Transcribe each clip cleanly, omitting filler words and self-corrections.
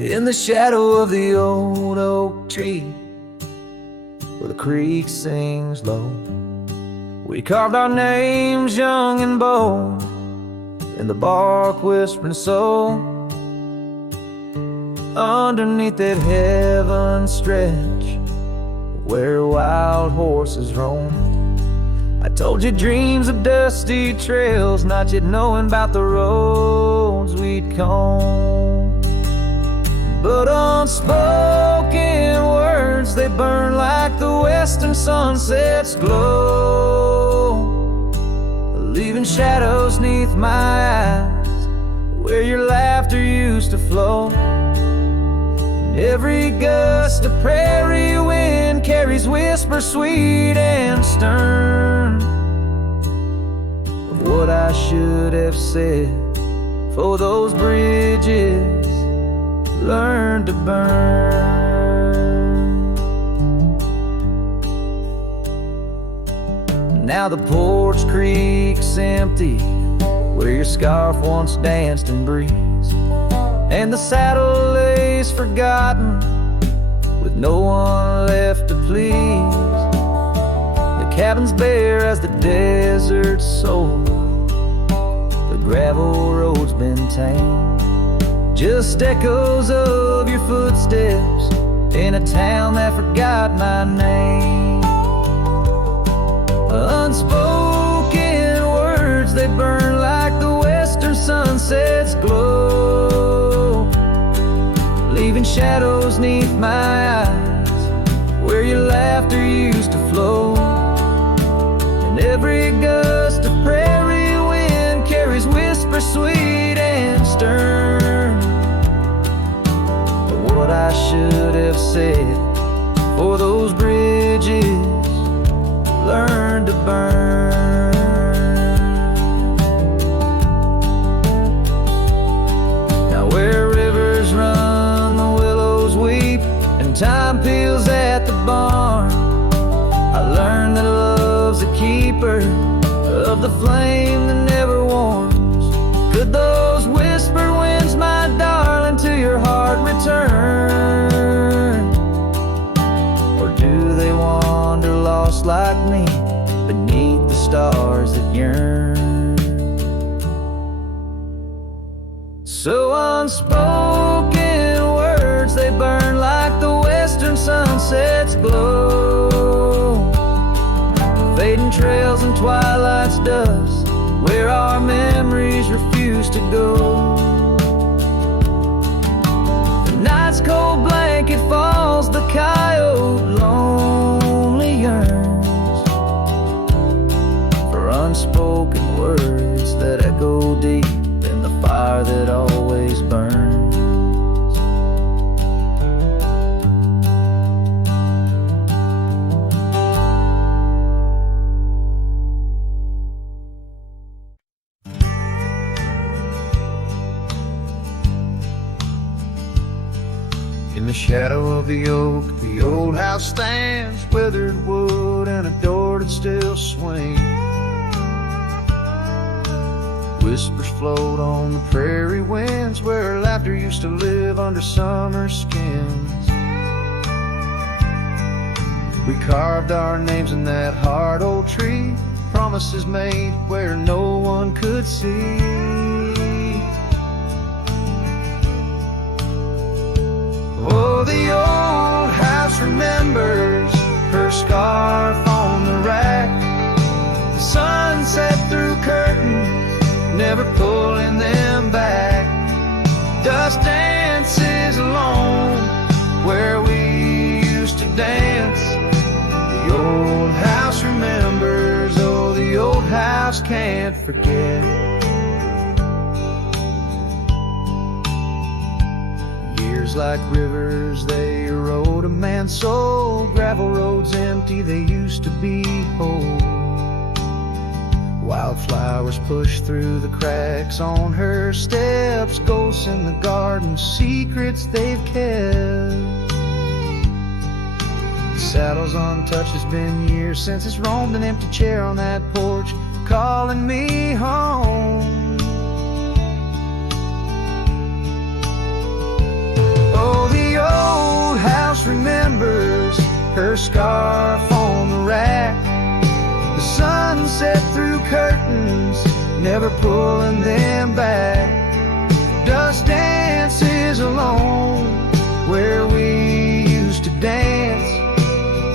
In the shadow of the old oak tree, where the creek sings low, we carved our names young and bold in the bark whispering so. Underneath that heaven stretch where wild horses roam, I told you dreams of dusty trails, not yet knowing about the roads we'd comb. But unspoken words, they burn like the western sunset's glow, leaving shadows neath my eyes where your laughter used to flow. And every gust of prairie wind carries whispers sweet and stern of what I should have said, for those bridges learned to burn. Now the porch creek's empty where your scarf once danced in breeze, and the saddle lays forgotten with no one left to please. The cabin's bare as the desert's soul, the gravel road's been tamed, just echoes of your footsteps in a town that forgot my name. Unspoken words, they burn like the western sunset's glow, leaving shadows neath my eyes where your laughter used to flow. And every gust of prairie wind carries whispers sweet and stern of what I should have said, for those bridges learned to burn. Now where rivers run, the willows weep, and time peels at the barn, I learned that love's a keeper of the flame that never warms. Could those whisper winds, my darling, to your heart return? Or do they wander lost like me beneath the stars that yearn? So unspoken words, they burn like the western sunset's glow, fading trails and twilight's dust where our memories refuse to go. The night's cold blanket falls, the coyote lonely yearns for unspoken words that echo deep in the fire that always burns. In the shadow of the oak, the old house stands, weathered wood and a door that still swings. Whispers float on the prairie winds where laughter used to live under summer skins. We carved our names in that hard old tree, promises made where no one could see. Oh, the old house remembers her scarf on the rack, the sunset through curtains, never pulling them back. Dust dances alone where we used to dance. The old house remembers, oh, the old house can't forget. Years like rivers, they erode a man's soul. Gravel roads empty, they used to be whole. Wildflowers push through the cracks on her steps, ghosts in the garden, secrets they've kept. The saddle's untouched, it's been years since it's roamed, an empty chair on that porch calling me home. scarf on the rack. The sunset through curtains, never pulling them back. Dust dances alone where we used to dance.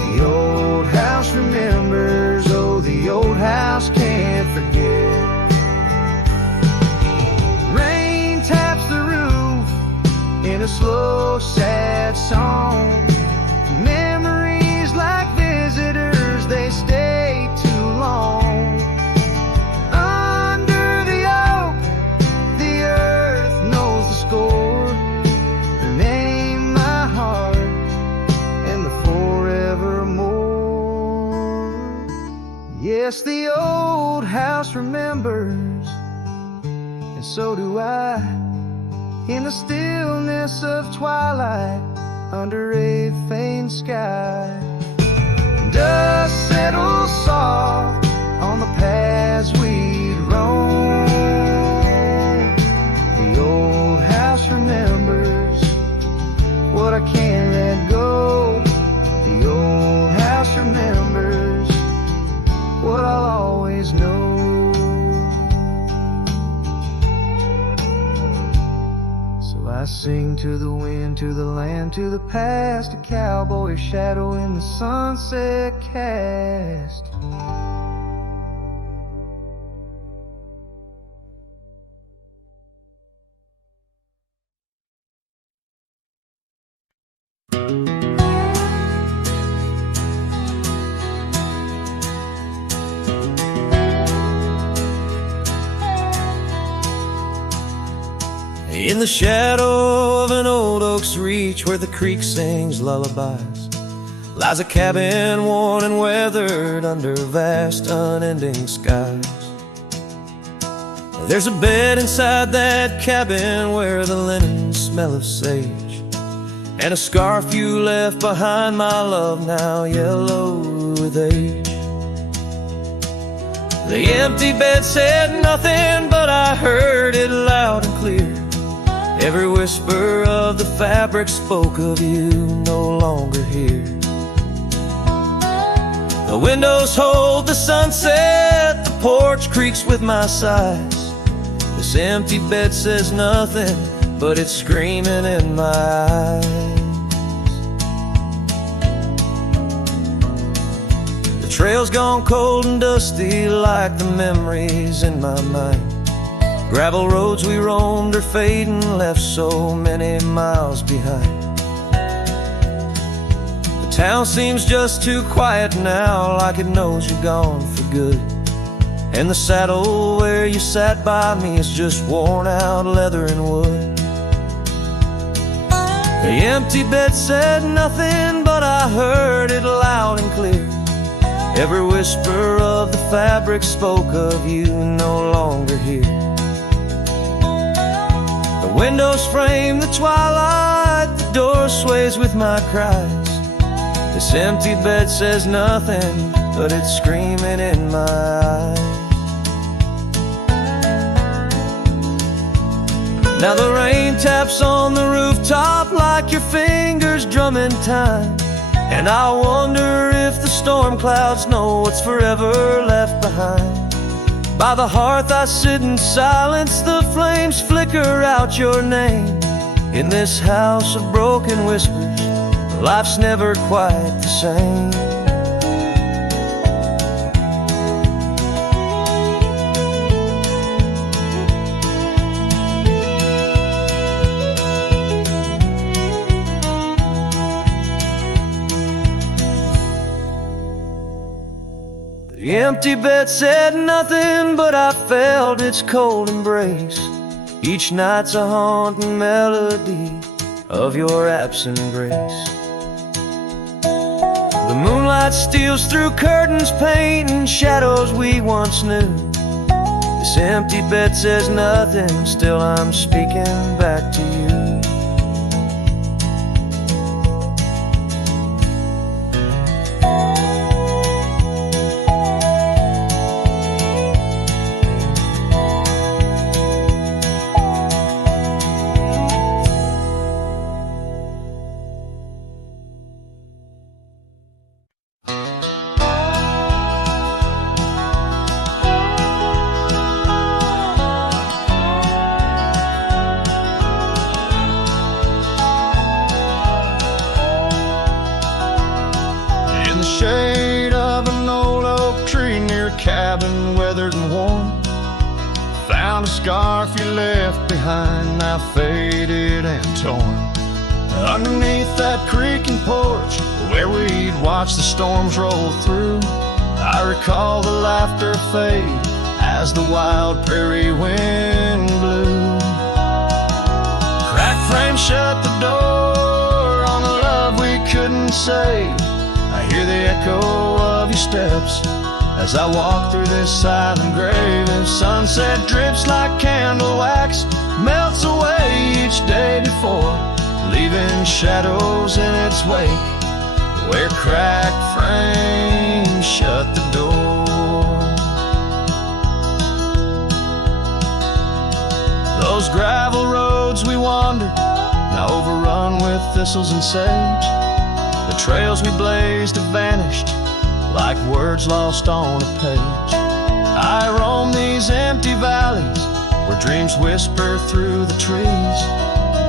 The old house remembers, oh, the old house can't forget. Rain taps the roof in a slow, sad song. Memories like visitors, they stay too long. Under the oak, the earth knows the score. The name, my heart, and the forevermore. Yes, the old house remembers, and so do I. In the stillness of twilight, under a faint sky, dust settles soft on the paths we'd roam. The old house remembers what I can't let go. The old house remembers what I'll always know. I sing to the wind, to the land, to the past, a cowboy shadow in the sunset cast. In the shadow of an old oak's reach, where the creek sings lullabies, lies a cabin worn and weathered under vast unending skies. There's a bed inside that cabin where the linens smell of sage, and a scarf you left behind, my love, now yellow with age. The empty bed said nothing, but I heard it loud and clear. Every whisper of the fabric spoke of you no longer here. The windows hold the sunset, the porch creaks with my sighs. This empty bed says nothing, but it's screaming in my eyes. The trail's gone cold and dusty like the memories in my mind. Gravel roads we roamed are fading, left so many miles behind. The town seems just too quiet now, like it knows you're gone for good. And the saddle where you sat by me is just worn out leather and wood. The empty bed said nothing, but I heard it loud and clear. Every whisper of the fabric spoke of you no longer here. The windows frame the twilight, the door sways with my cries. This empty bed says nothing, but it's screaming in my eyes. Now the rain taps on the rooftop like your fingers drumming time. And I wonder if the storm clouds know what's forever left behind. By the hearth I sit in silence, the flames flicker out your name. In this house of broken whispers, life's never quite the same. The empty bed said nothing, but I felt its cold embrace. Each night's a haunting melody of your absent grace. The moonlight steals through curtains, painting shadows we once knew. This empty bed says nothing, still I'm speaking back to you. a scarf you left behind, now faded and torn. Underneath that creaking porch where we'd watch the storms roll through, I recall the laughter fade as the wild prairie wind blew. Cracked frame shut the door on the love we couldn't say. I hear the echo of your steps as I walk through this silent grave. If sunset drips like candle wax, melts away each day before, leaving shadows in its wake where cracked frames shut the door. Those gravel roads we wandered, now overrun with thistles and sage. The trails we blazed have vanished like words lost on a page. I roam these empty valleys where dreams whisper through the trees,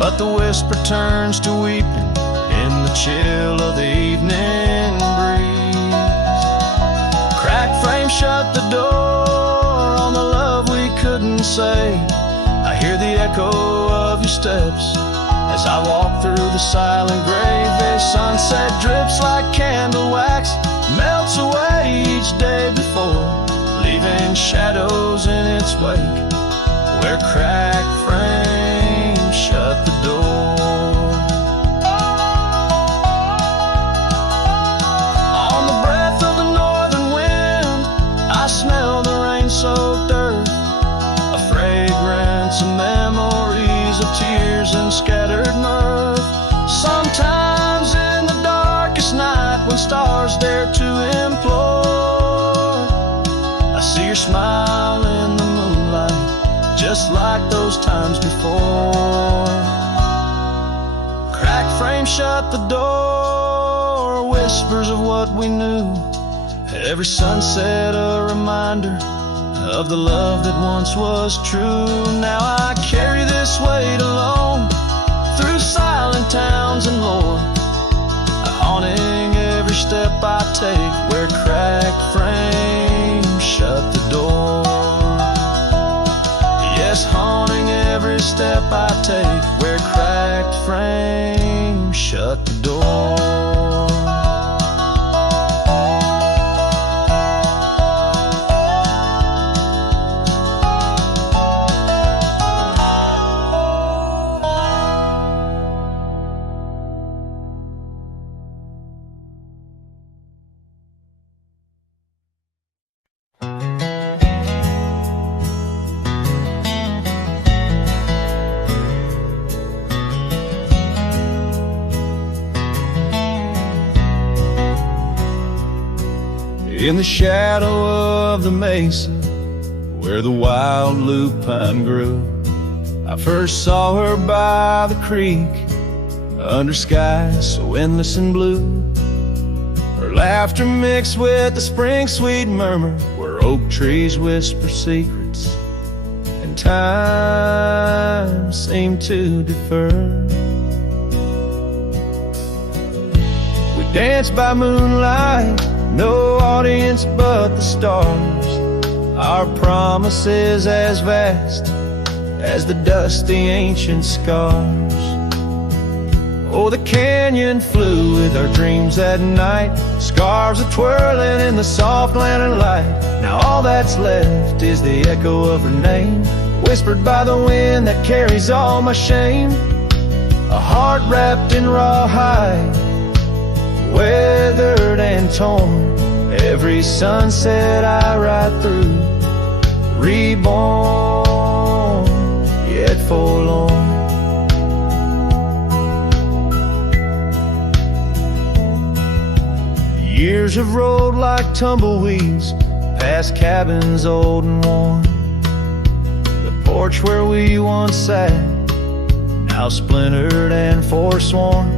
but the whisper turns to weeping in the chill of the evening breeze. Cracked frame shut the door on the love we couldn't say. I hear the echo of your steps as I walk through the silent grave. The sunset drips like candle wax, melts away each day before, leaving shadows in its wake where cracked frames shut the door. On the breath of the northern wind, I smell the rain-soaked earth, a fragrance of memories of tears and scattered mirth. Sometimes in the darkest night when stars dare to implore, I see your smile in the moonlight, just like those times before. Cracked frame shut the door, whispers of what we knew. Every sunset a reminder of the love that once was true. Now I carry this weight alone through silent towns and lore, haunting every step I take where cracked frames shut the door. Yes, haunting every step I take where cracked frames shut the door. In the shadow of the mesa where the wild lupine grew, I first saw her by the creek under skies so endless and blue. Her laughter mixed with the spring sweet murmur where oak trees whisper secrets and time seemed to defer. We danced by moonlight, no audience but the stars, our promises as vast as the dusty ancient scars. Oh, the canyon flew with our dreams that night, scarves are twirling in the soft lantern light. Now all that's left is the echo of her name, whispered by the wind that carries all my shame. A heart wrapped in rawhide, weathered and torn, every sunset I ride through, reborn yet forlorn. Years have rolled like tumbleweeds past cabins old and worn. The porch where we once sat, now splintered and forsworn.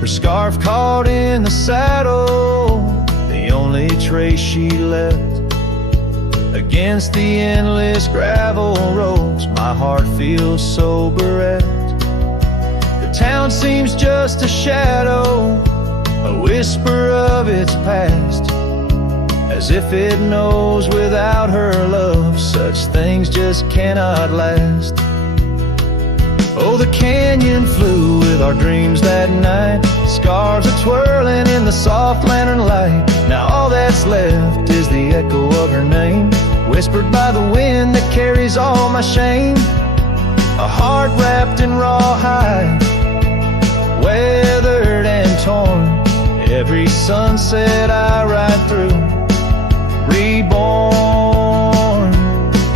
Her scarf caught in the saddle, the only trace she left. Against the endless gravel roads, my heart feels so bereft. The town seems just a shadow, a whisper of its past. as if it knows without her love such things just cannot last. Oh, the canyon flew with our dreams that night. Scars are twirling in the soft lantern light. Now all that's left is the echo of her name, whispered by the wind that carries all my shame. A heart wrapped in rawhide, weathered and torn. Every sunset I ride through, reborn,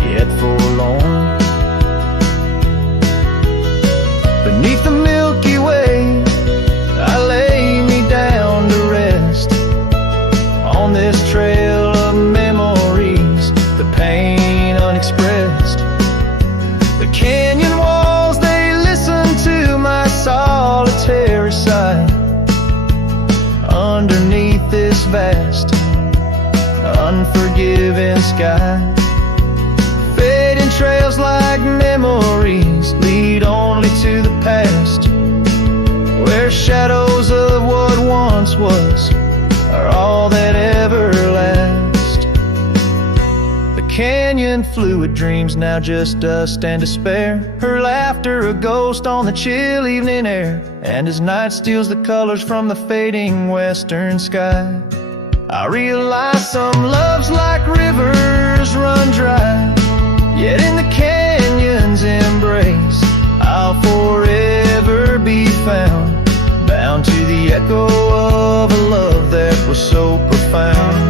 yet forlorn. Beneath the Milky Way, I lay me down to rest on this trail of memories, the pain unexpressed. The canyon walls, they listen to my solitary sigh. Underneath this vast, unforgiving sky, fading trails like memories lead only to the past, where shadows of what once was are all that ever last. The canyon flew with dreams, now just dust and despair. Her laughter a ghost on the chill evening air, and as night steals the colors from the fading western sky, I realize some loves like rivers run dry, yet in the canyon's embrace I'll forever be found, bound to the echo of a love that was so profound.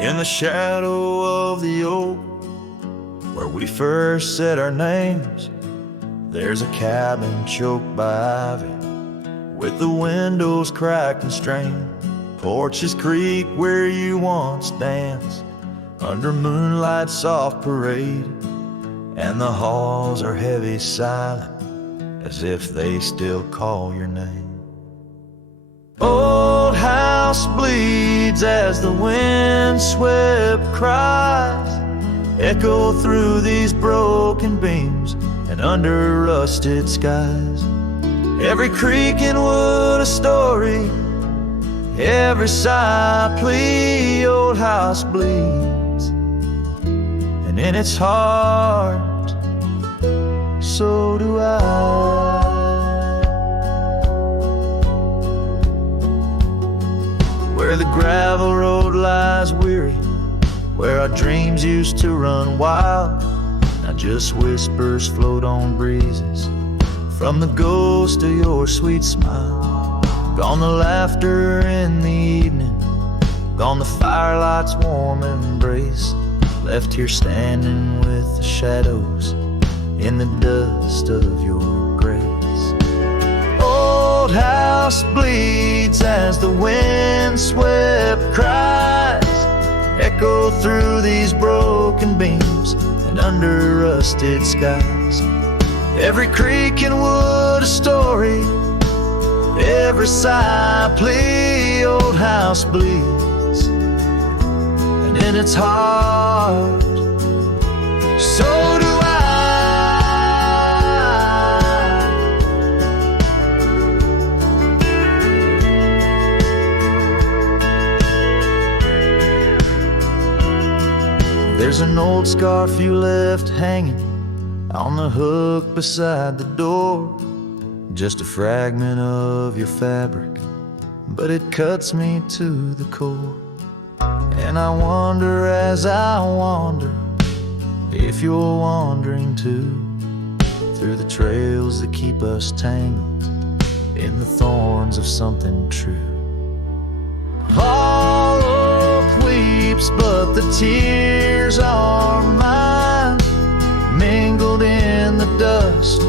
In the shadow of the oak, where we first said our names, there's a cabin choked by ivy, with the windows cracked and strained. Porches creak where you once danced, under moonlight's soft parade, and the halls are heavy silent, as if they still call your name. Old house bleeds as the wind-swept cries echo through these broken beams and under rusted skies. Every creak and wood a story, every sigh a plea. Old house bleeds, and in its heart, so do I. Where the gravel road lies weary, where our dreams used to run wild, now just whispers float on breezes from the ghost of your sweet smile. Gone the laughter in the evening, gone the firelight's warm embrace, left here standing with the shadows in the dust of your grace. Old house bleeds as the wind-swept cries echo through these broken beams and under rusted skies. Every creak and wood a story, every sigh a plea. Old house bleeds, and in its heart, so do I. There's an old scarf you left hanging on the hook beside the door, just a fragment of your fabric, but it cuts me to the core. And I wonder as I wander if you're wandering too, through the trails that keep us tangled in the thorns of something true. All hope weeps, but the tears are mine, mingled in the dust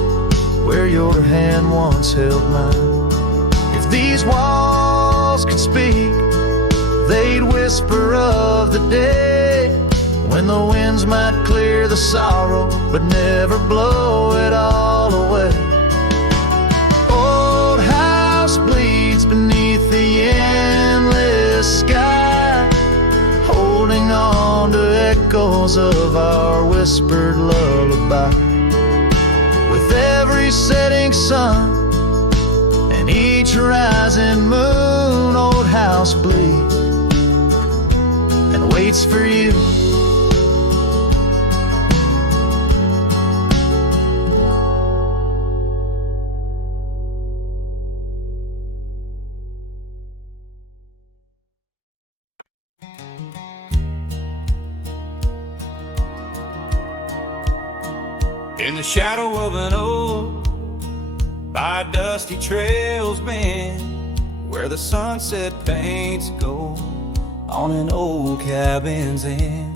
where your hand once held mine. If these walls could speak, they'd whisper of the day when the winds might clear the sorrow but never blow it all away. Old house bleeds beneath the endless sky, holding on to echoes of our whispered lullaby. With every setting sun and each rising moon, old house bleeds and waits for you. In the shadow of an oak, by dusty trails bend, where the sunset paints gold on an old cabin's end,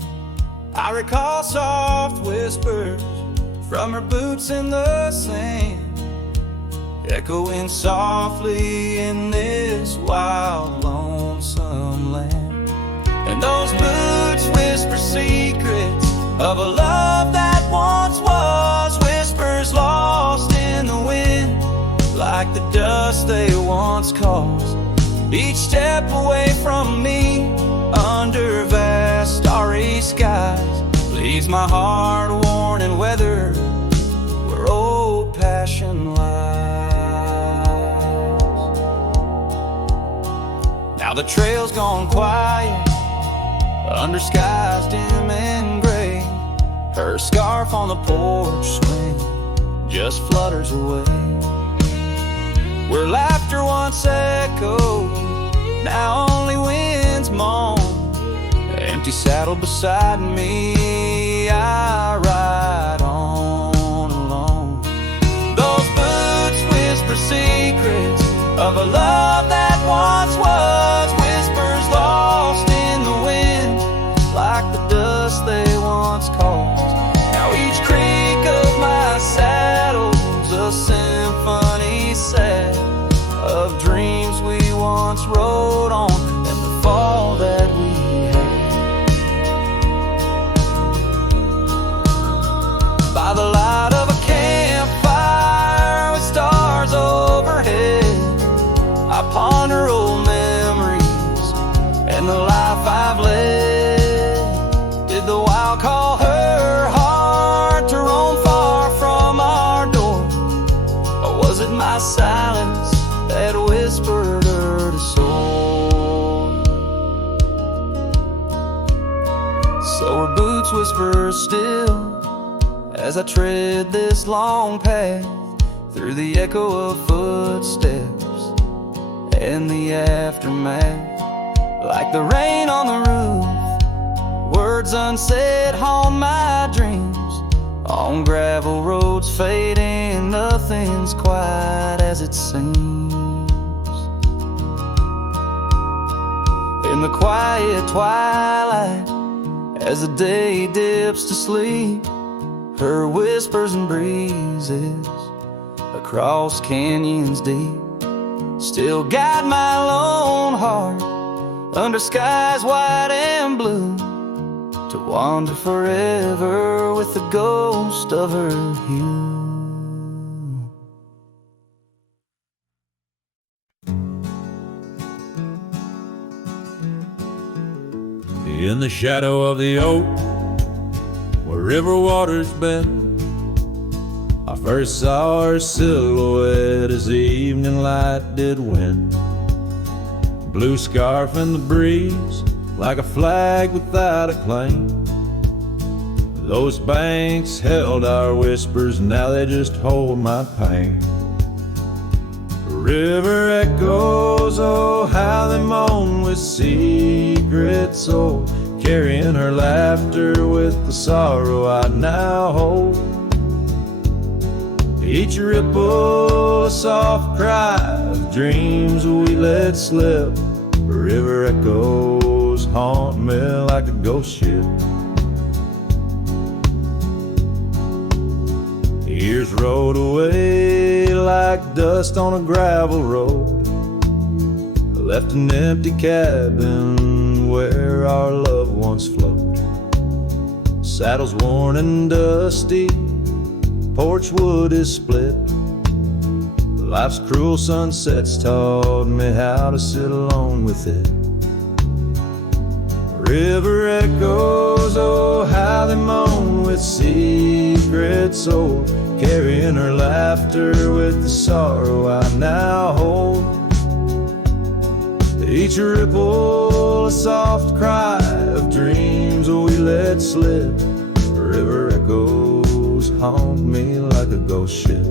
I recall soft whispers from her boots in the sand, echoing softly in this wild, lonesome land. And those boots whisper secrets of a love that once was, whispers lost in the wind, like the dust they once caused. Each step away from me, under vast starry skies, leaves my heart worn and weathered where old passion lies. Now the trail's gone quiet, under skies dim and gray. Her scarf on the porch swing just flutters away. Where laughter once echoed, now only winds moan. Empty saddle beside me, I ride on alone. Those boots whisper secrets of a love that once was, whispers lost in the wind, like the dust they once caused. Now each creak of my saddle's a symphony set of dreams we once rode on, and the fall that we had. By the light of a campfire with stars overhead, I ponder old memories and the life I've led. Did the wild call her heart to roam far from our door, or was it my silence that whispered her to soar? So her boots whisper still as I tread this long path through the echo of footsteps and the aftermath. Like the rain on the roof, words unsaid haunt my dreams. On gravel roads fading, nothing's quite as it seems. In the quiet twilight, as the day dips to sleep, her whispers and breezes across canyons deep still guide my lone heart under skies white and blue, to wander forever with the ghost of her hue. In the shadow of the oak, where river waters bend, I first saw her silhouette as the evening light did win. Blue scarf in the breeze, like a flag without a claim. Those banks held our whispers, now they just hold my pain. River echoes, oh how they moan with secrets old, carrying her laughter with the sorrow I now hold. Each ripple a soft cry of dreams we let slip. River echoes haunt me like a ghost ship. Years rode away like dust on a gravel road, left an empty cabin where our love once flowed. Saddle's worn and dusty, porch wood is split. Life's cruel sunsets taught me how to sit alone with it. River echoes, oh how they moan with secrets old, carrying her laughter with the sorrow I now hold. Each ripple a soft cry of dreams we let slip. River echoes haunt me like a ghost ship.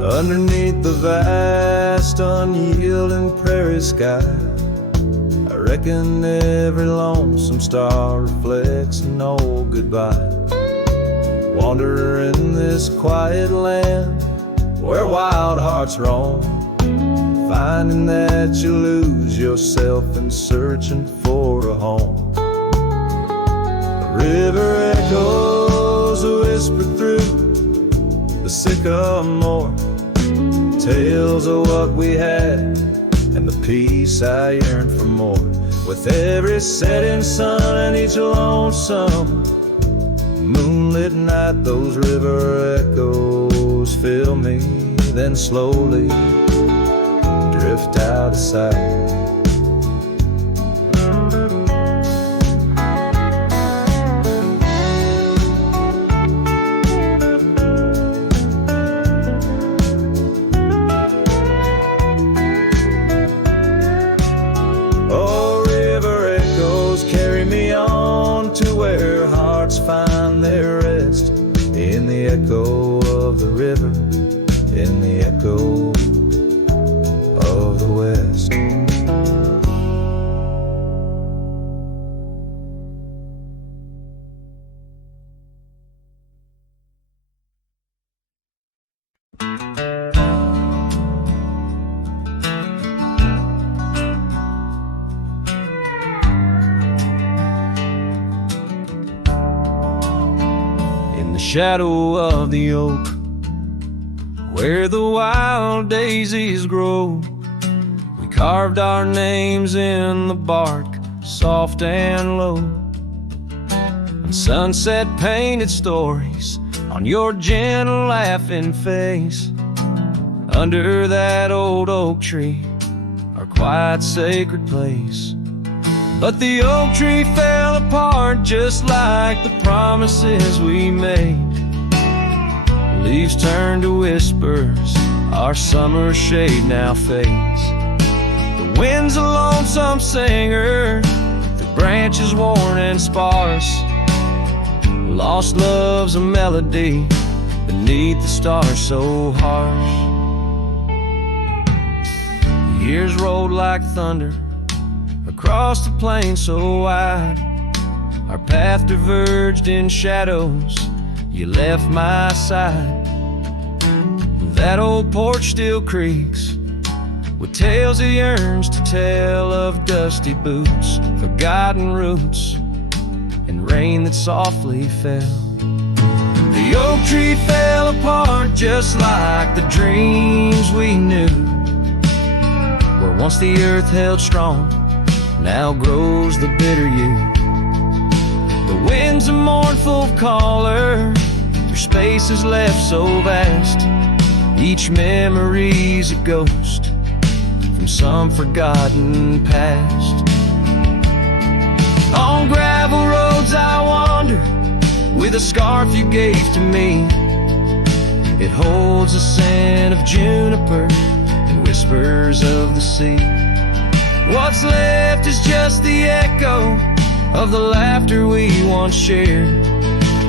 Underneath the vast, unyielding prairie sky, I reckon every lonesome star reflects an old goodbye. Wander in this quiet land where wild hearts roam, finding that you lose yourself in searching for a home. The river echoes whisper through the sycamore, tales of what we had and the peace I yearned for more. With every setting sun and each lonesome moonlit night, those river echoes fill me, then slowly drift out of sight. Find their rest in the echo of the river, in the echo of the West. Shadow of the oak, where the wild daisies grow, we carved our names in the bark, soft and low. And sunset painted stories on your gentle laughing face. Under that old oak tree, our quiet sacred place. But the oak tree fell apart just like the promises we made. Leaves turn to whispers, our summer shade now fades. The wind's a lonesome singer, the branches worn and sparse. Lost love's a melody beneath the stars so harsh. The years rolled like thunder across the plain so wide. Our path diverged in shadows, you left my side. That old porch still creaks with tales it yearns to tell, of dusty boots, forgotten roots, and rain that softly fell. The oak tree fell apart just like the dreams we knew, where once the earth held strong, now grows the bitter yew. The wind's a mournful caller through spaces left so vast. Each memory's a ghost from some forgotten past. On gravel roads I wander with a scarf you gave to me. It holds a scent of juniper and whispers of the sea. What's left is just the echo of the laughter we once shared.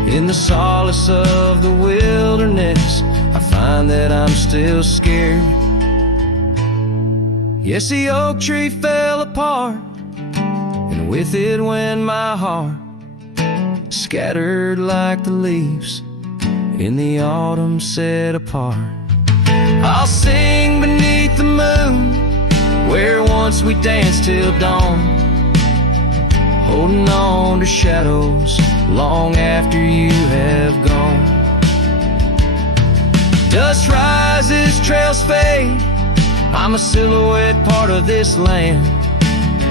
In the solace of the wilderness, I find that I'm still scared. Yes, the oak tree fell apart, and with it went my heart, scattered like the leaves in the autumn set apart. I'll sing beneath the moon, where once we danced till dawn, holding on to shadows long after you have gone. Dust rises, trails fade, I'm a silhouette, part of this land,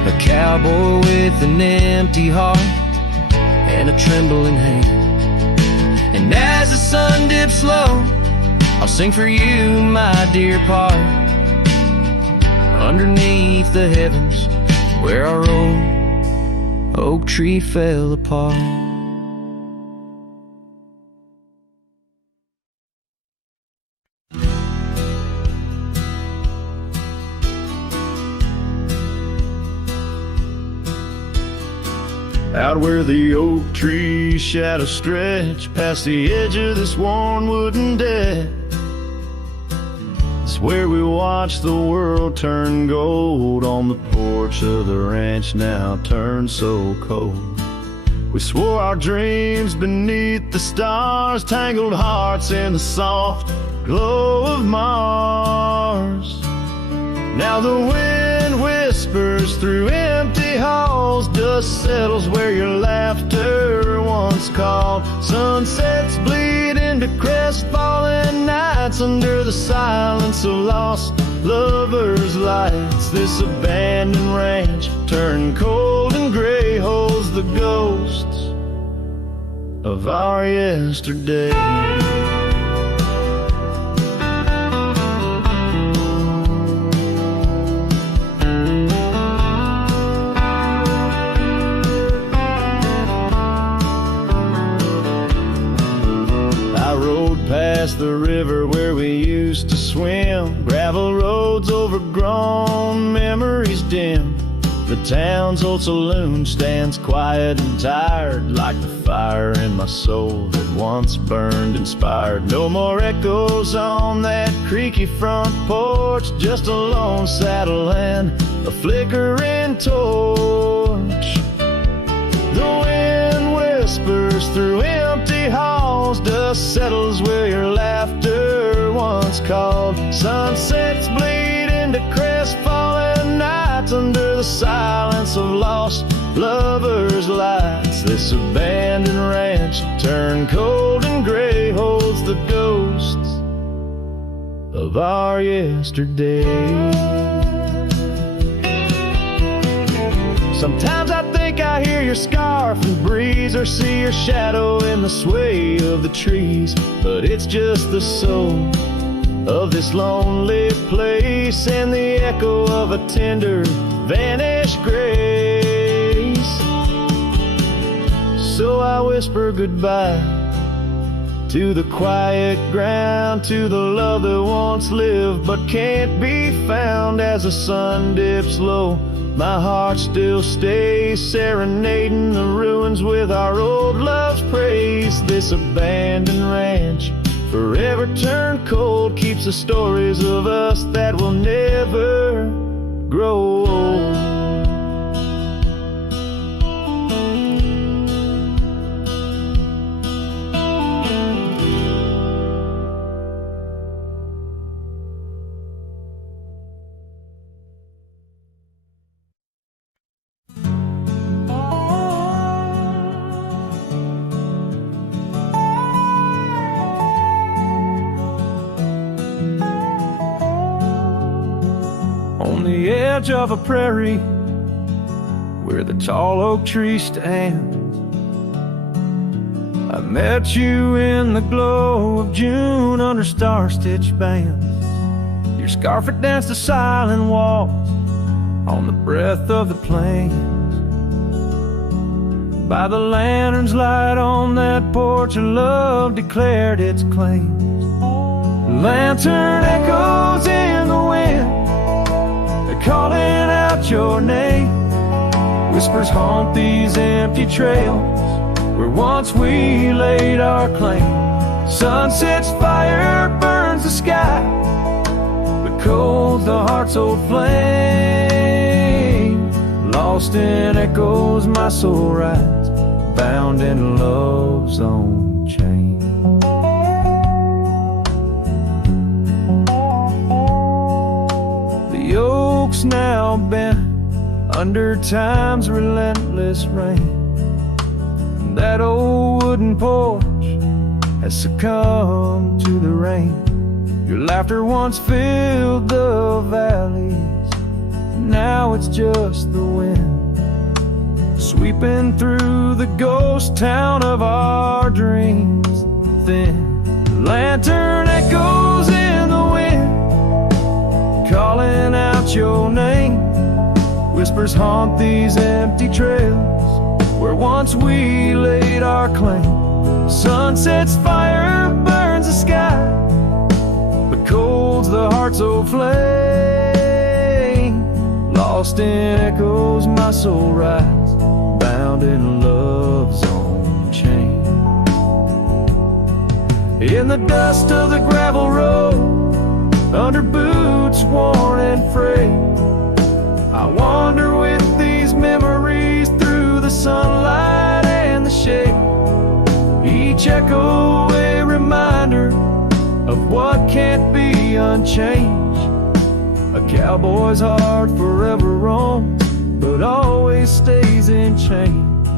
a cowboy with an empty heart and a trembling hand. And as the sun dips low, I'll sing for you, my dear part, underneath the heavens where our old oak tree fell apart. Out where the oak tree shadows stretch past the edge of this worn wooden deck, it's where we watch the world turn gold on the porch of the ranch, now turned so cold. We swore our dreams beneath the stars, tangled hearts in the soft glow of Mars. Now the wind whispers through empty halls, dust settles where your laughter once called. Sunsets bleed into crestfallen nights under the silence of lost lovers' lights. This abandoned ranch turned cold and gray holds the ghosts of our yesterday. Past the river where we used to swim, gravel roads overgrown, memories dim. The town's old saloon stands quiet and tired, like the fire in my soul that once burned inspired. No more echoes on that creaky front porch, just a lone saddle and a flickering torch. The wind whispers through empty halls, dust settles where your laughter once called. Sunsets bleed into crestfallen nights under the silence of lost lovers' lights. This abandoned ranch turned cold and gray holds the ghosts of our yesterday. Sometimes I think I hear your scarf and breeze, or see your shadow in the sway of the trees. But it's just the soul of this lonely place and the echo of a tender vanished grace. So I whisper goodbye to the quiet ground, to the love that once lived but can't be found. As the sun dips low, my heart still stays serenading the ruins with our old love's praise. This abandoned ranch, forever turned cold, keeps the stories of us that will never grow old. On the edge of a prairie where the tall oak tree stands, I met you in the glow of June under star-stitched bands. Your scarf had danced a silent waltz on the breath of the plains. By the lantern's light on that porch, love declared its claims. The lantern echoes in the wind, calling out your name. Whispers haunt these empty trails where once we laid our claim. Sunset's fire burns the sky, but cold's the heart's old flame. Lost in echoes my soul rides, bound in love's own chain. The oak's now bent under time's relentless rain. That old wooden porch has succumbed to the rain. Your laughter once filled the valleys, now it's just the wind sweeping through the ghost town of our dreams. Thin lantern echoes in the wind, calling out your name. Whispers haunt these empty trails where once we laid our claim. Sunset's fire burns the sky, but cold's the heart's old flame. Lost in echoes, my soul rides, bound in love's own chain. In the dust of the gravel road, under boots worn and frayed, I wander with these memories through the sunlight and the shade. Each echo a reminder of what can't be unchanged. A cowboy's heart forever roams, but always stays in chains.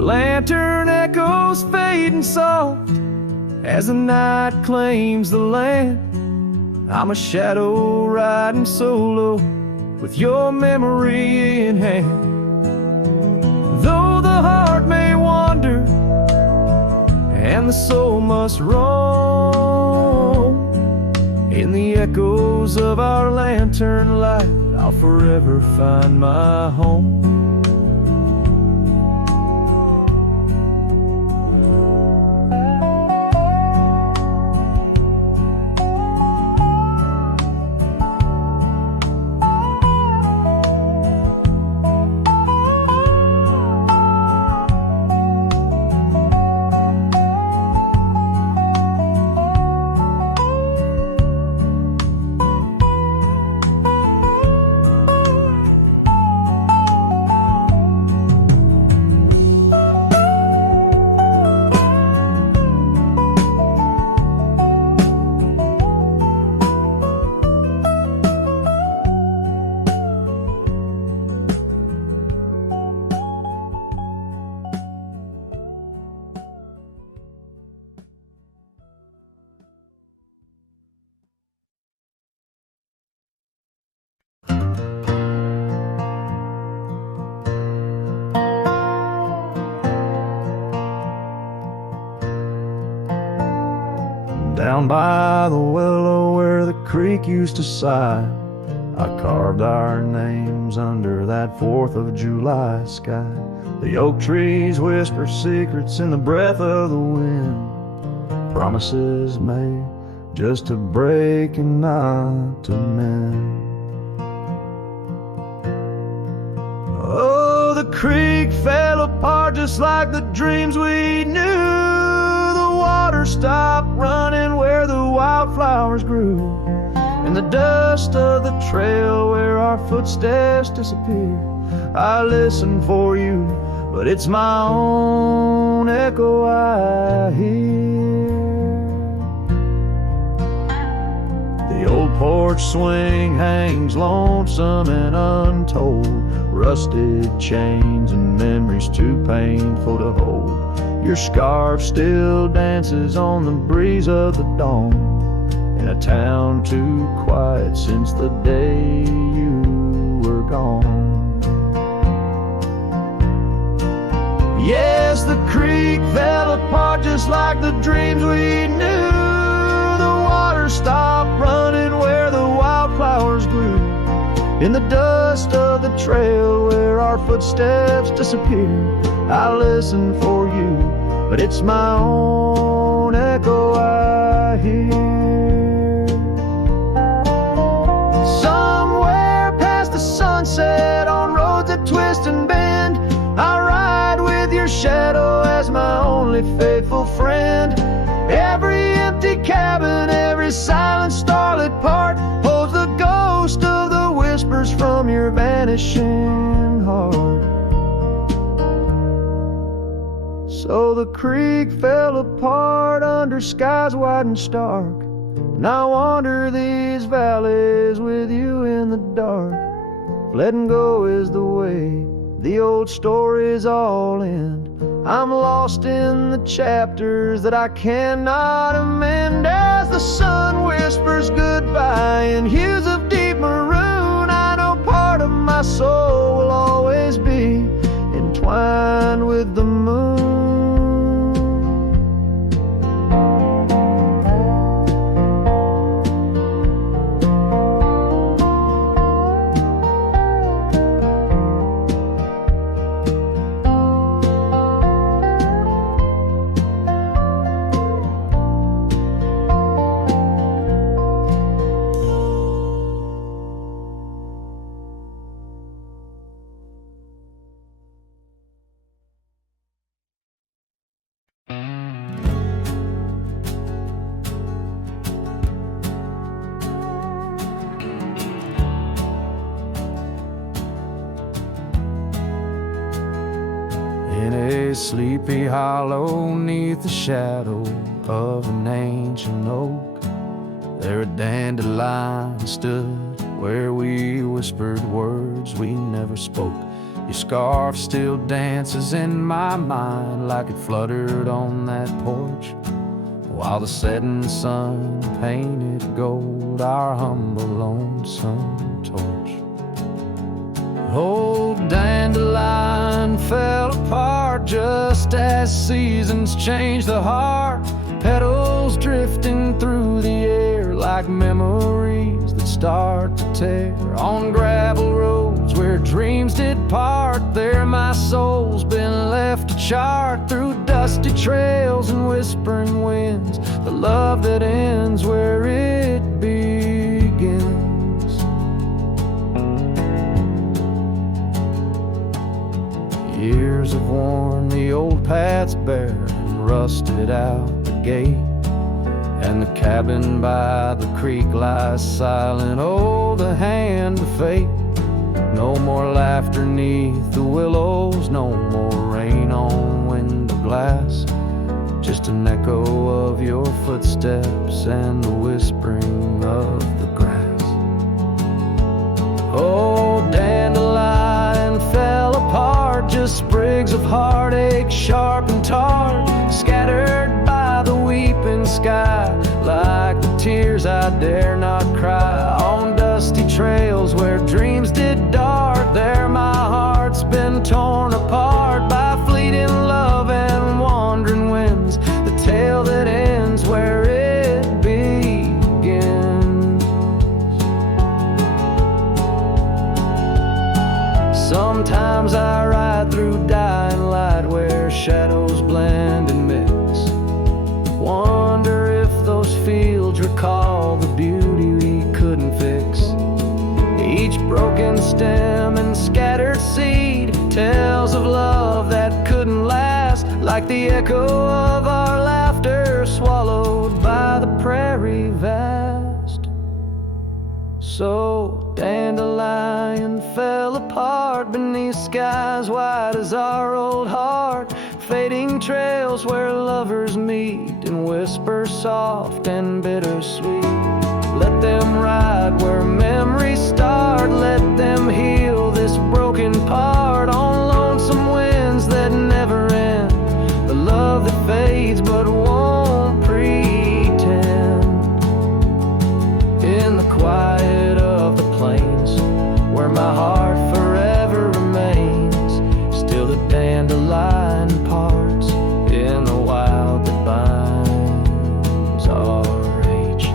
Lantern echoes fading soft as the night claims the land. I'm a shadow riding solo with your memory in hand. Though the heart may wander and the soul must roam, in the echoes of our lantern light, I'll forever find my home. Down by the willow where the creek used to sigh, I carved our names under that 4th of July sky. The oak trees whisper secrets in the breath of the wind, promises made just to break and not to mend. Oh, the creek fell apart just like the dreams we knew. The water stopped running where the wildflowers grew. In the dust of the trail where our footsteps disappear, I listen for you, but it's my own echo I hear. The old porch swing hangs lonesome and untold, rusted chains and memories too painful to hold. Your scarf still dances on the breeze of the dawn, in a town too quiet since the day you were gone. Yes, the creek fell apart just like the dreams we knew. The water stopped running where the wildflowers grew. In the dust of the trail where our footsteps disappear, I listen for you, but it's my own echo I hear. Somewhere past the sunset on roads that twist and bend, I ride with your shadow as my only faithful friend. Every empty cabin, every silent starlit part holds the ghost of the whispers from your vanishing heart. So the creek fell apart under skies wide and stark, And I wander these valleys with you in the dark. Letting go is the way the old stories all end. I'm lost in the chapters that I cannot amend. As the sun whispers goodbye in hues of deep maroon, I know part of my soul will always be entwined with the moon. In a sleepy hollow neath the shadow of an ancient oak, there a dandelion stood where we whispered words we never spoke. Your scarf still dances in my mind like it fluttered on that porch, while the setting sun painted gold our humble lonesome torch. Old dandelion fell apart just as seasons change the heart, petals drifting through the air like memories that start to tear. On gravel roads where dreams did part, there my soul's been left to chart. Through dusty trails and whispering winds, the love that ends where it begins. Years have worn the old paths bare and rusted out the gate, and the cabin by the creek lies silent. Oh, the hand of fate. No more laughter neath the willows, no more rain on window glass, just an echo of your footsteps and the whispering of the grass. Oh, dandelion fell apart, just sprigs of heartache, sharp and tart, scattered by the weeping sky, like the tears I dare not cry. On dusty trails where dreams did dart, there my heart's been torn apart by fleeting love and wandering winds, the tale that ends where it begins. Sometimes I ride through dying light where shadows blend and mix. Wonder if those fields recall the beauty we couldn't fix. Each broken stem and scattered seed tells of love that couldn't last, like the echo of our laughter swallowed by the prairie vast. So dandelion fell apart beneath skies wide as our old heart, fading trails where lovers meet and whisper soft and bittersweet. Let them ride where memories start, let them heal this broken part, on lonesome winds that never end, the love that fades but won't pretend. In the quiet of the plains where my heart forever remains, still the dandelion parts in the wild that binds our age.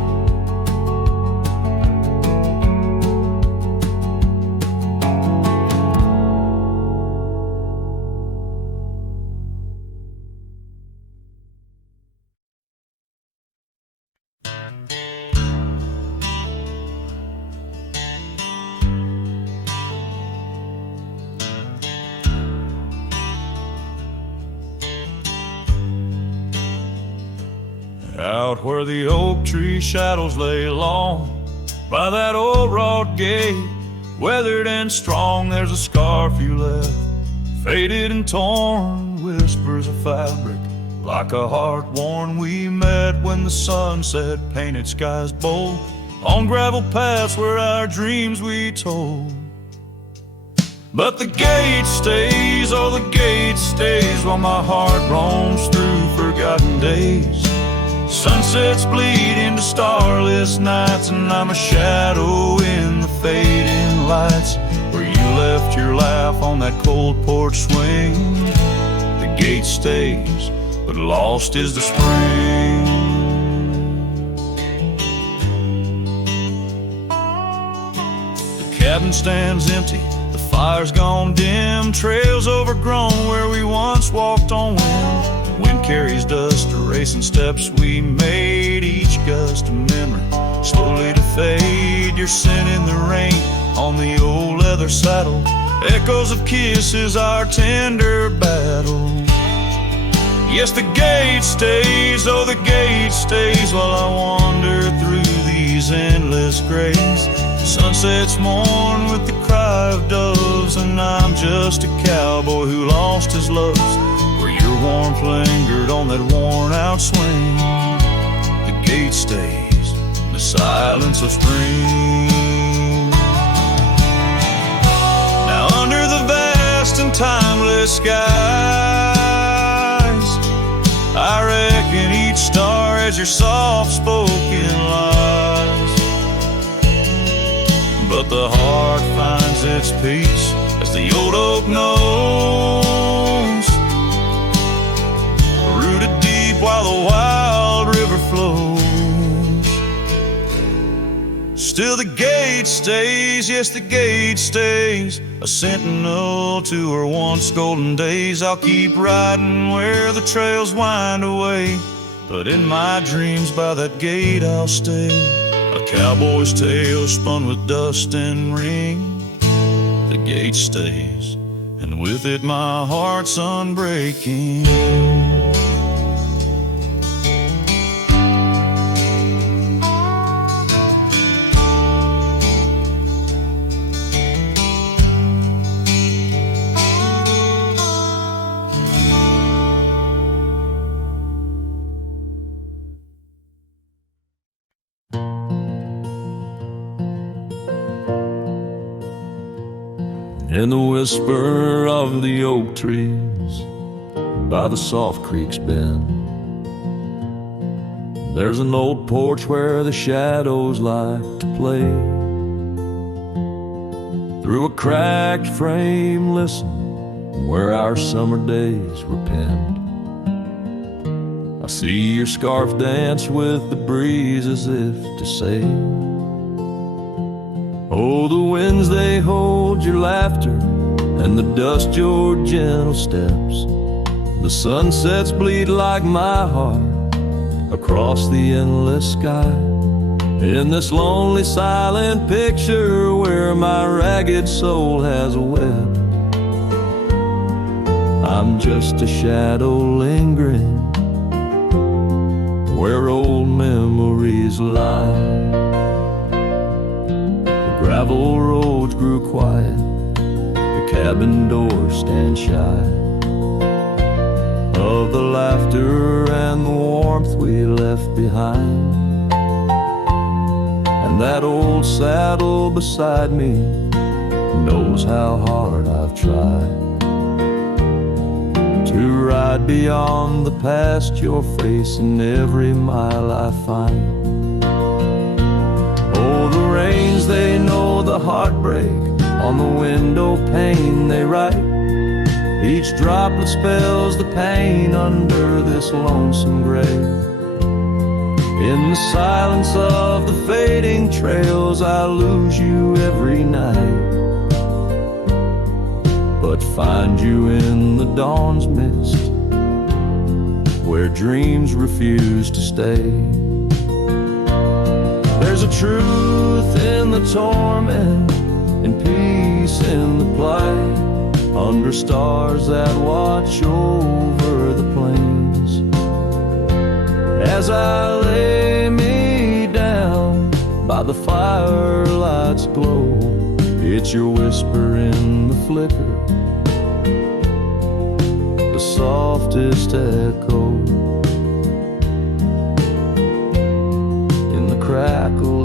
Out where the oak tree shadows lay long, by that old wrought gate, weathered and strong, there's a scarf you left, faded and torn, whispers of fabric Like a heart worn we met when the sunset painted skies bold, on gravel paths where our dreams we told. But the gate stays, oh the gate stays, while my heart roams through forgotten days. Sunsets bleed into starless nights, and I'm a shadow in the fading lights, where you left your laugh on that cold porch swing. The gate stays, but lost is the spring. The cabin stands empty, the fire's gone dim, trails overgrown where we once walked on wind. Wind carries dust, erasing steps we made, each gust a memory, slowly to fade. Your scent in the rain on the old leather saddle, echoes of kisses, our tender battle. Yes, the gate stays, oh the gate stays, while I wander through these endless grays. Sunsets mourn with the cry of doves, and I'm just a cowboy who lost his loves, where your warmth lingered on that worn out swing. The gate stays in the silence of spring. Now under the vast and timeless skies, I reckon each star has your soft-spoken lies. But the heart finds its peace, as the old oak knows, rooted deep while the wild river flows. Still the gate stays, yes the gate stays, a sentinel to her once golden days. I'll keep riding where the trails wind away, but in my dreams by that gate I'll stay. A cowboy's tale spun with dust and ring. The gate stays, and with it my heart's unbreaking. In the whisper of the oak trees by the soft creek's bend, there's an old porch where the shadows like to play. Through a cracked frame listen, where our summer days were penned. I see your scarf dance with the breeze as if to say, oh, the winds they hold your laughter, and the dust your gentle steps. The sunsets bleed like my heart across the endless sky, in this lonely silent picture where my ragged soul has a web. I'm just a shadow lingering where old memories lie. Gravel roads grew quiet, the cabin doors stand shy of the laughter and the warmth we left behind. And that old saddle beside me knows how hard I've tried to ride beyond the past you're facing every mile I find. Oh, the rains, they know the heartbreak, on the window pane they write. Each droplet spells the pain under this lonesome grave. In the silence of the fading trails, I lose you every night, but find you in the dawn's mist, where dreams refuse to stay. There's a truth in the torment, and peace in the plight, under stars that watch over the plains. As I lay me down by the firelight's glow, it's your whisper in the flicker, the softest echo.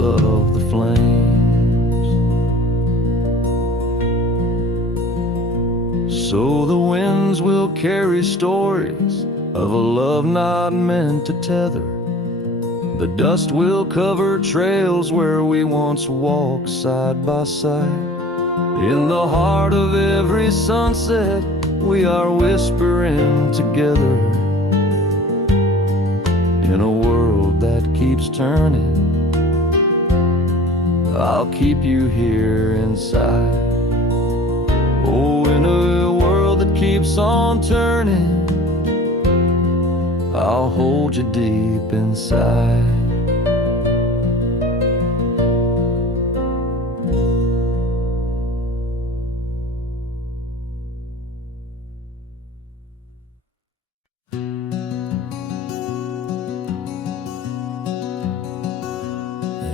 of the flames. So the winds will carry stories of a love not meant to tether. The dust will cover trails where we once walked side by side. In the heart of every sunset, we are whispering together. In a world that keeps turning, I'll keep you here inside. Oh, in a world that keeps on turning, I'll hold you deep inside.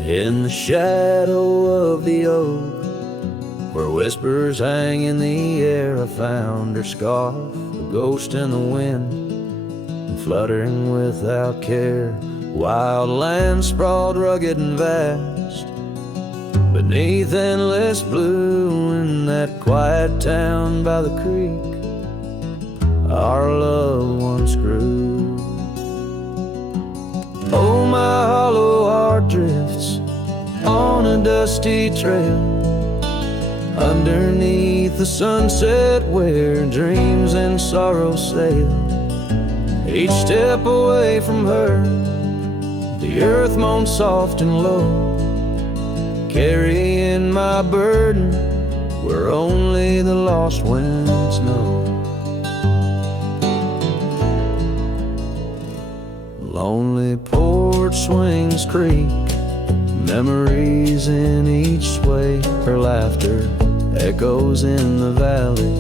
In the shadow of the oak, where whispers hang in the air, I found her scarf, a ghost in the wind, and fluttering without care. Wild land sprawled rugged and vast, beneath endless blue. In that quiet town by the creek, our loved ones grew. Oh, my hollow heart drifts on a dusty trail, underneath the sunset where dreams and sorrow sail. Each step away from her, the earth moans soft and low, carrying my burden where only the lost winds know. Lonely porch swings creak, memories in each sway. Her laughter echoes in the valley,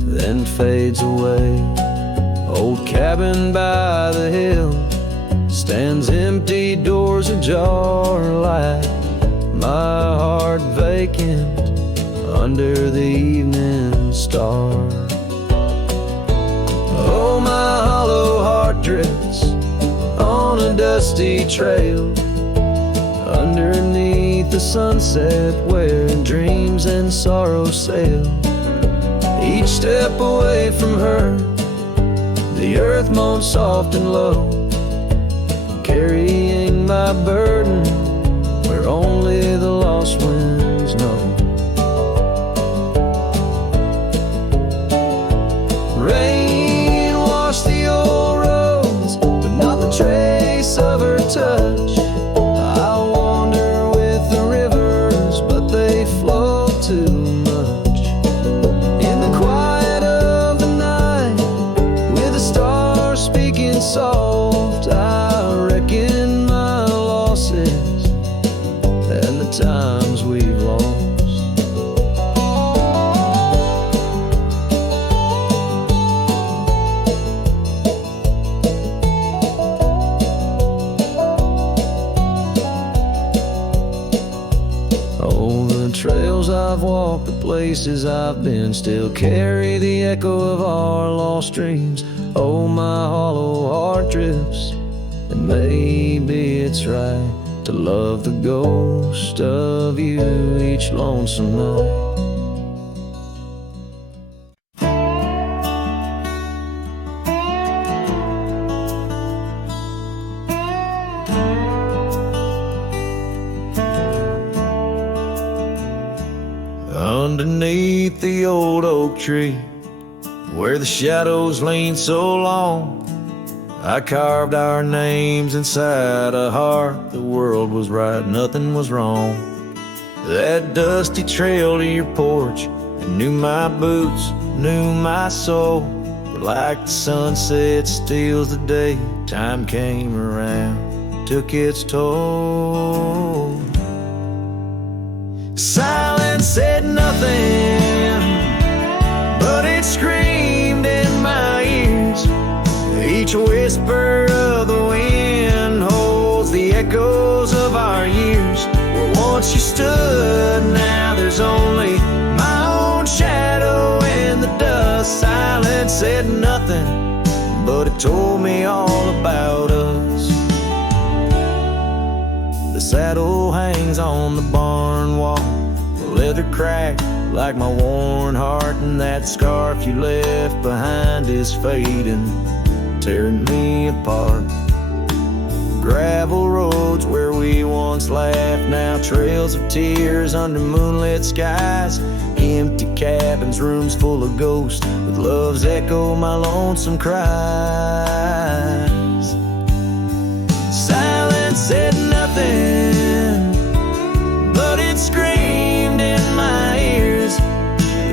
then fades away. Old cabin by the hill stands empty, doors ajar, like my heart vacant under the evening star. Oh, my hollow heart drifts on a dusty trail, underneath the sunset where dreams and sorrow sail. Each step away from her, the earth moans soft and low, carrying my burden where only the lost winds know. Rain washed the old roads, but not the trace of her touch. I wander with the rivers, but they flow too much. In the quiet of the night, with the stars speaking soft, I reckon my losses and the times we've lost. Oh, the trails I've walked, the places I've been, still carry the echo of our lost dreams. Oh, my hollow heart drifts, and maybe it's right to love the ghost of you each lonesome night. Underneath the old oak tree, where the shadows lean so long, I carved our names inside a heart. The world was right, nothing was wrong. That dusty trail to your porch, I knew my boots, knew my soul. But like the sunset steals the day, time came around, took its toll. Silence said nothing, but it screamed in my ears. Each whisper of the wind holds the echoes of our years. Where once you stood, now there's only my own shadow in the dust. Silence said nothing, but it told me all about us. The saddle hangs on the barn wall, the leather cracked like my worn heart, and that scarf you left behind is fading, tearing me apart. Gravel roads where we once laughed, now trails of tears under moonlit skies. Empty cabins, rooms full of ghosts, with love's echo, my lonesome cries. Silence said nothing, but it screamed in my ears.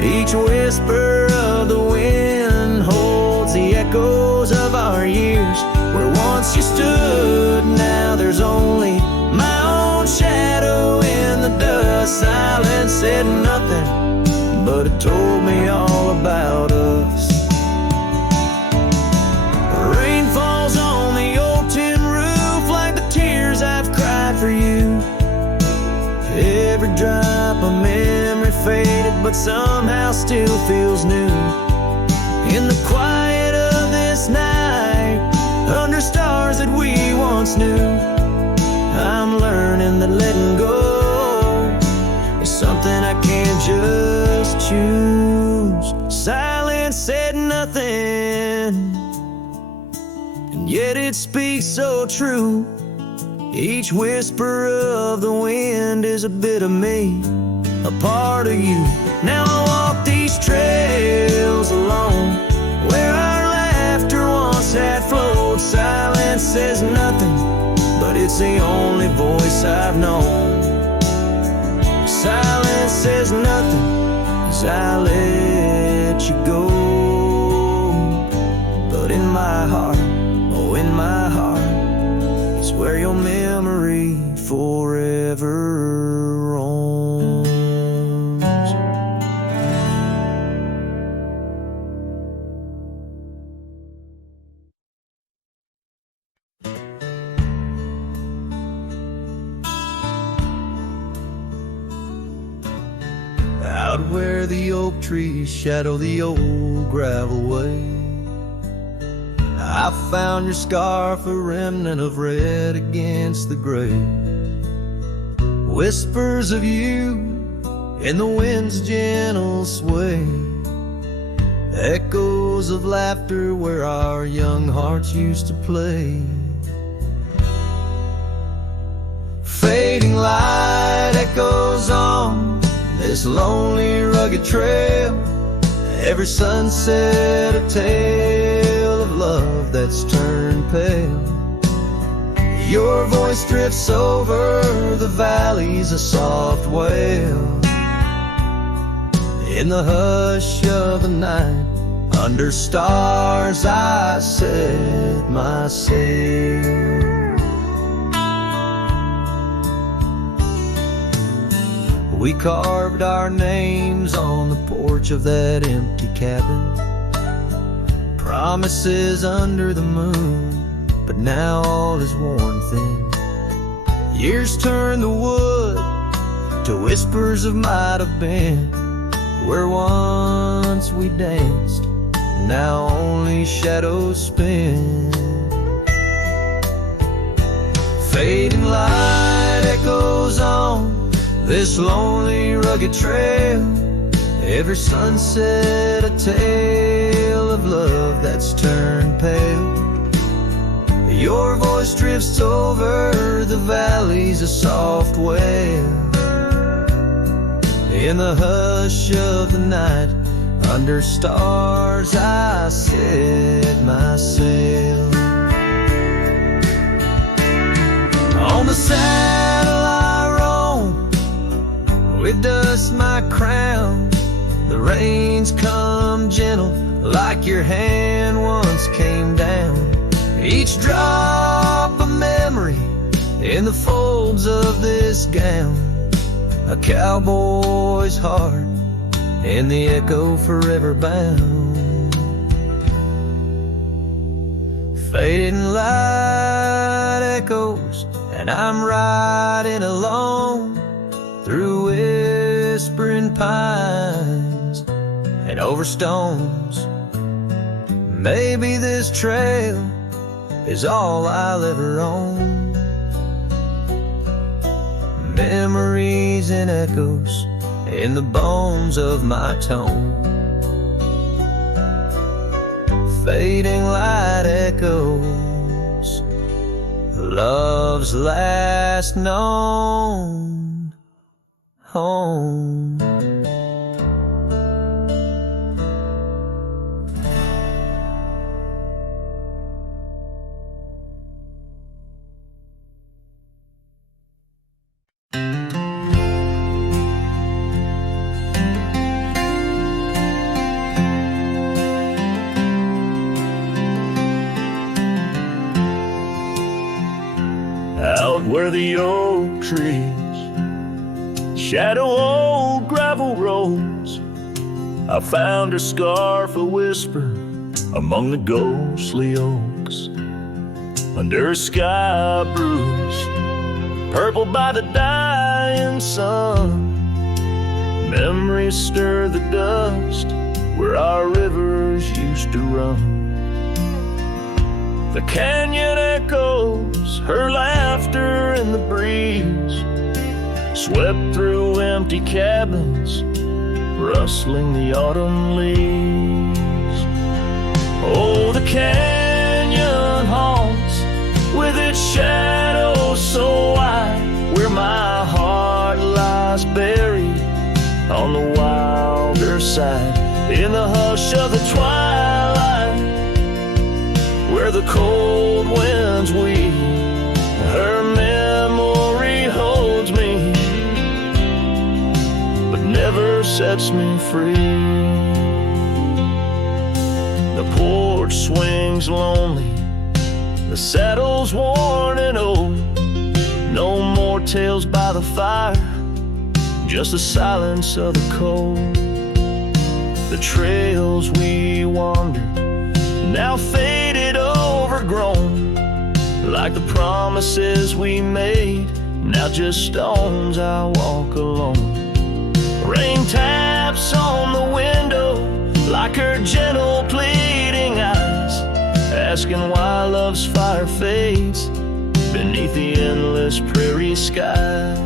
Each whisper of the wind holds the echoes of our years. Where once you stood, now there's only my own shadow in the dust. Silence said nothing, but it told me all about us. Rain falls on the old tin roof like the tears I've cried for you. Every drop of memory faded, but somehow still feels new. In the quiet of this night, under stars that we once knew, I'm learning that letting go is something I can't just choose. Silence said nothing, and yet it speaks so true. Each whisper of the wind is a bit of me, a part of you. Now I walk these trails alone, where our laughter once had flowed. Silence says nothing, but it's the only voice I've known. Silence says nothing as I let you go. But in my heart, oh in my heart, is where your memory forever roams. Out where the oak trees shadow the old gravel way, I found your scarf, a remnant of red against the gray. Whispers of you in the wind's gentle sway, echoes of laughter where our young hearts used to play. Fading light echoes on this lonely rugged trail, every sunset a tale of love that's turned pale. Your voice drifts over the valleys, a soft wail. In the hush of the night, under stars I set my sail. We carved our names on the porch of that empty cabin, promises under the moon, but now all is worn thin. Years turn the wood to whispers of might have been, where once we danced, now only shadows spin. Fading light echoes on this lonely rugged trail, every sunset a tale of love that's turned pale. Your voice drifts over the valleys, a soft wail. In the hush of the night, under stars I set my sail. On the saddle I roam, with dust my crown. The rains come gentle like your hand once came down. Each drop a memory in the folds of this gown, a cowboy's heart in the echo forever bound. Fading light echoes, and I'm riding alone through whispering pines and over stones. Maybe this trail is all I'll ever own. rising echoes in the bones of my tone. Fading light echoes, love's last known home. Out where the oak trees shadow old gravel roads, I found her scarf a whisper among the ghostly oaks. Under a sky bruised, purple by the dying sun, memories stir the dust where our rivers used to run. The canyon echoes, her laughter in the breeze, swept through empty cabins, rustling the autumn leaves. Oh, the canyon haunts with its shadows so wide, where my heart lies buried on the wilder side. In the hush of the twilight, where the cold winds weep, her memory holds me, but never sets me free. The porch swings lonely, the saddle's worn and old. No more tales by the fire, just the silence of the cold. The trails we wandered, now faded, overgrown, like the promises we made, now just stones I walk alone. Rain taps on the window like her gentle pleading eyes, asking why love's fire fades beneath the endless prairie skies.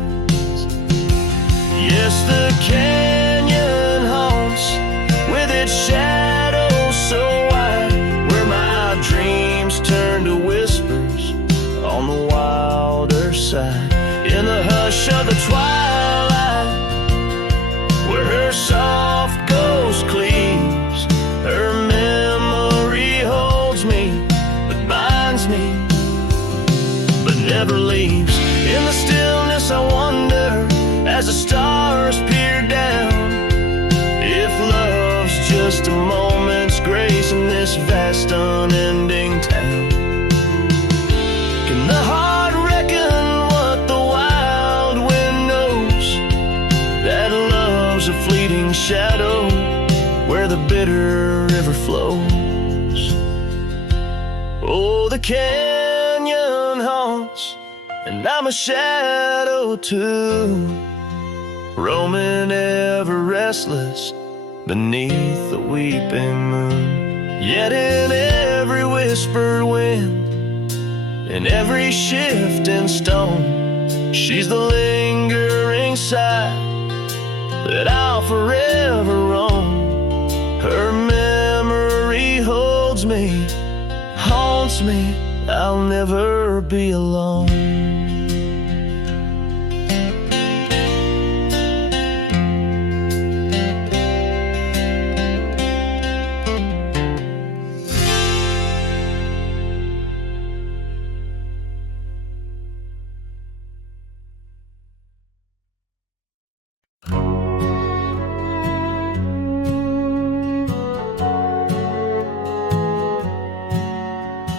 Yes, the canyon haunts with its shadows so wide, where my dreams turn to whispers on the wilder side. In the hush of the twilight, where her soft ghost cleaves, her memory holds me, but binds me, but never leaves. In the stillness I wonder, as the stars peer down, if love's just a moment's grace in this vast unending town. Can the heart reckon what the wild wind knows, that love's a fleeting shadow where the bitter river flows? Oh, the canyon haunts, and I'm a shadow too, roaming ever restless beneath the weeping moon. Yet in every whispered wind, in every shifting stone, she's the lingering sigh that I'll forever roam. Her memory holds me, haunts me, I'll never be alone.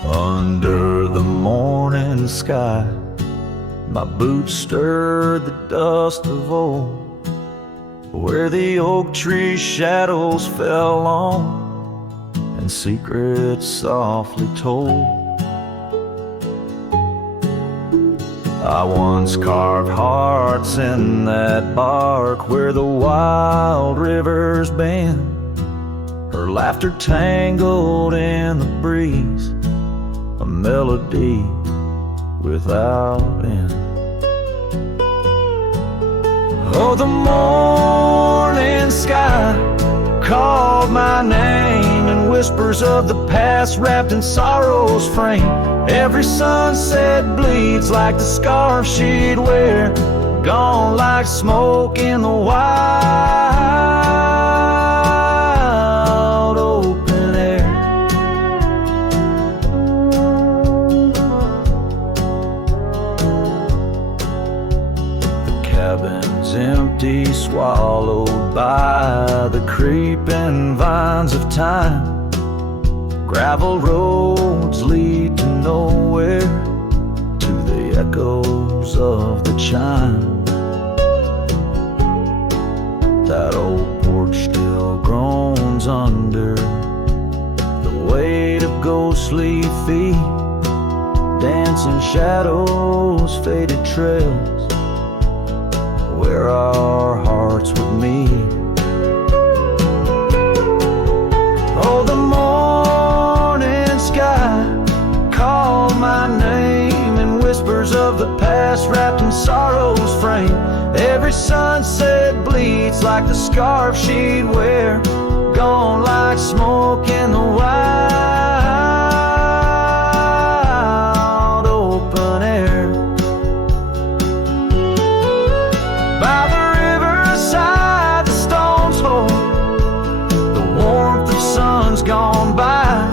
Under the morning sky, my boots stirred the dust of old, where the oak tree shadows fell on and secrets softly told. I once carved hearts in that bark where the wild rivers bend, her laughter tangled in the breeze, a melody without end. Oh, the morning sky called my name, and whispers of the past wrapped in sorrow's frame. Every sunset bleeds like the scarf she'd wear, gone like smoke in the wild open air. The cabin's empty, swallowed by the creeping vines of time. Gravel roads lead to nowhere, to the echoes of the chime. That old porch still groans under the weight of ghostly feet, dancing shadows, faded trails, where our hearts would meet. Oh, the morning sky called my name, and whispers of the past wrapped in sorrow's frame. Every sunset bleeds like the scarf she'd wear, gone like smoke in the wild open air. By the riverside, the stones hold the warmth of sun's gone by.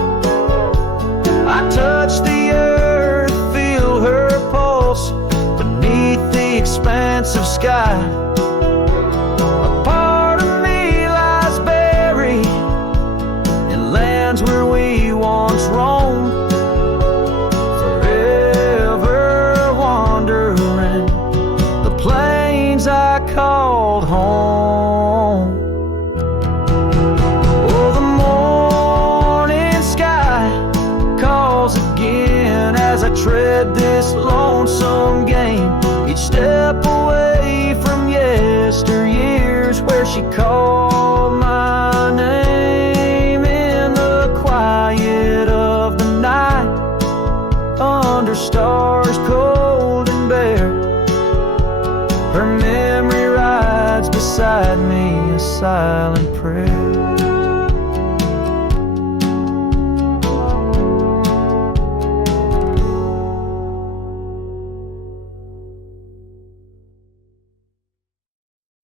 I touch the earth, feel her pulse beneath the expanse of sky. A part of me lies buried in lands where we once roamed, forever wandering the plains I called home. Oh, the morning sky calls again as I tread this lonesome game, each step away from yesteryears where she called my name in the quiet of the night, under stars cold and bare. Her memory rides beside me, a silent prayer.